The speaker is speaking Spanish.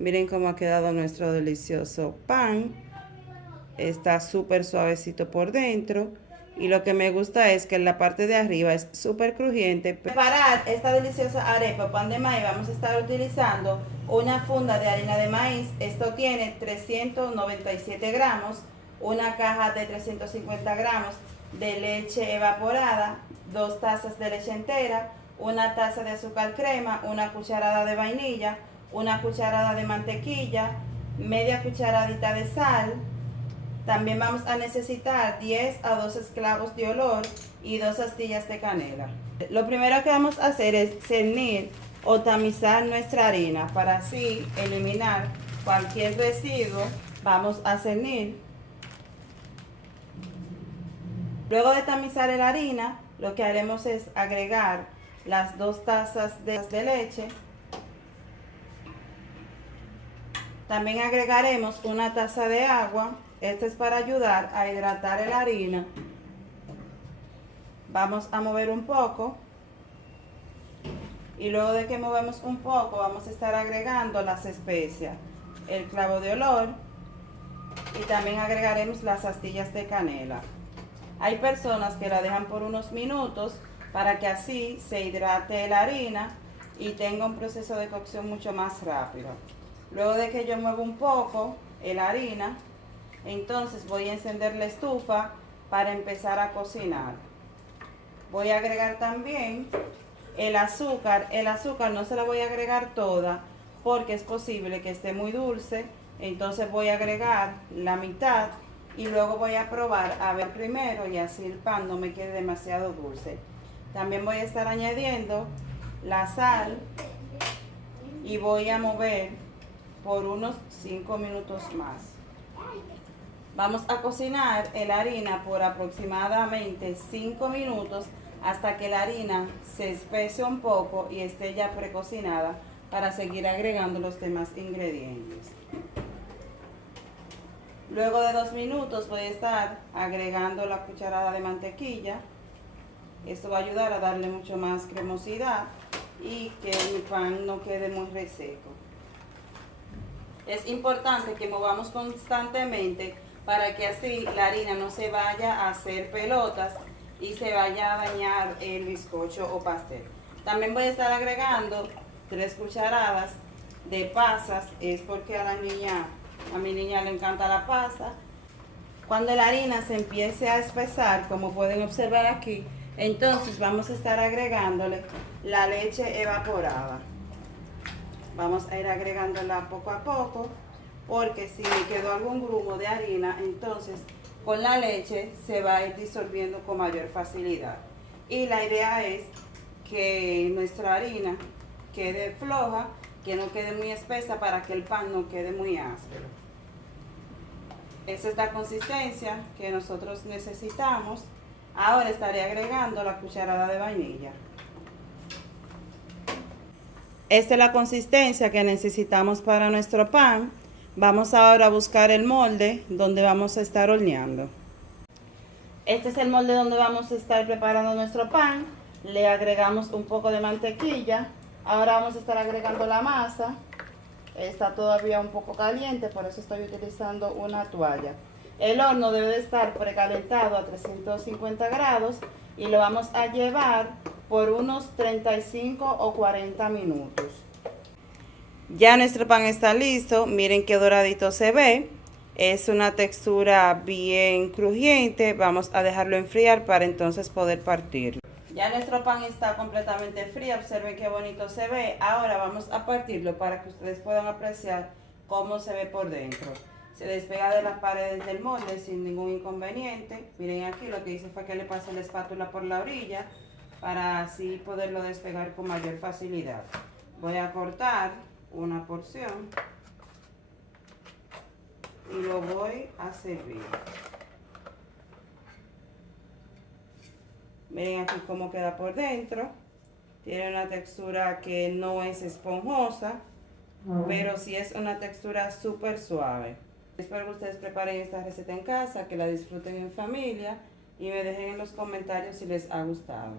Miren cómo ha quedado nuestro delicioso pan. Está súper suavecito por dentro. Y lo que me gusta es que en la parte de arriba es súper crujiente. Para preparar esta deliciosa arepa o pan de maíz vamos a estar utilizando una funda de harina de maíz. Esto tiene 397 gramos, una caja de 350 gramos de leche evaporada, 2 tazas de leche entera, una taza de azúcar crema, una cucharada de vainilla, una cucharada de mantequilla, media cucharadita de sal. También vamos a necesitar 10 a 12 clavos de olor y 2 astillas de canela. Lo primero que vamos a hacer es cernir o tamizar nuestra harina para así eliminar cualquier residuo. Vamos a cernir. Luego de tamizar la harina, lo que haremos es agregar las 2 tazas de leche. También agregaremos una taza de agua. Este es para ayudar a hidratar la harina. Vamos a mover un poco. Y luego de que movemos un poco, vamos a estar agregando las especias. El clavo de olor. Y también agregaremos las astillas de canela. Hay personas que la dejan por unos minutos para que así se hidrate la harina y tenga un proceso de cocción mucho más rápido. Luego de que yo muevo un poco la harina, entonces voy a encender la estufa para empezar a cocinar. Voy a agregar también el azúcar. El azúcar no se la voy a agregar toda porque es posible que esté muy dulce. Entonces voy a agregar la mitad y luego voy a probar a ver primero y así el pan no me quede demasiado dulce. También voy a estar añadiendo la sal y voy a mover por unos 5 minutos más. Vamos a cocinar la harina por aproximadamente 5 minutos hasta que la harina se espese un poco y esté ya precocinada para seguir agregando los demás ingredientes. Luego de 2 minutos voy a estar agregando la cucharada de mantequilla. Esto va a ayudar a darle mucho más cremosidad y que mi pan no quede muy reseco. Es importante que movamos constantemente para que así la harina no se vaya a hacer pelotas y se vaya a dañar el bizcocho o pastel. También voy a estar agregando 3 cucharadas de pasas. Es porque a mi niña le encanta la pasa. Cuando la harina se empiece a espesar, como pueden observar aquí, entonces vamos a estar agregándole la leche evaporada. Vamos a ir agregándola poco a poco, porque si me quedó algún grumo de harina, entonces con la leche se va a ir disolviendo con mayor facilidad. Y la idea es que nuestra harina quede floja, que no quede muy espesa para que el pan no quede muy áspero. Esa es la consistencia que nosotros necesitamos. Ahora estaré agregando la cucharada de vainilla. Esta es la consistencia que necesitamos para nuestro pan. Vamos ahora a buscar el molde donde vamos a estar horneando. Este es el molde donde vamos a estar preparando nuestro pan. Le agregamos un poco de mantequilla. Ahora vamos a estar agregando la masa. Está todavía un poco caliente, por eso estoy utilizando una toalla. El horno debe de estar precalentado a 350 grados y lo vamos a llevar por unos 35 o 40 minutos. Ya nuestro pan está listo. Miren qué doradito se ve. Es una textura bien crujiente. Vamos a dejarlo enfriar para entonces poder partirlo. Ya nuestro pan está completamente frío. Observen qué bonito se ve. Ahora vamos a partirlo para que ustedes puedan apreciar cómo se ve por dentro. Se despega de las paredes del molde sin ningún inconveniente. Miren aquí, lo que hice fue que le pasé la espátula por la orilla para así poderlo despegar con mayor facilidad. Voy a cortar una porción y lo voy a servir. Miren aquí cómo queda por dentro. Tiene una textura que no es esponjosa, pero sí es una textura súper suave. Espero que ustedes preparen esta receta en casa, que la disfruten en familia y me dejen en los comentarios si les ha gustado.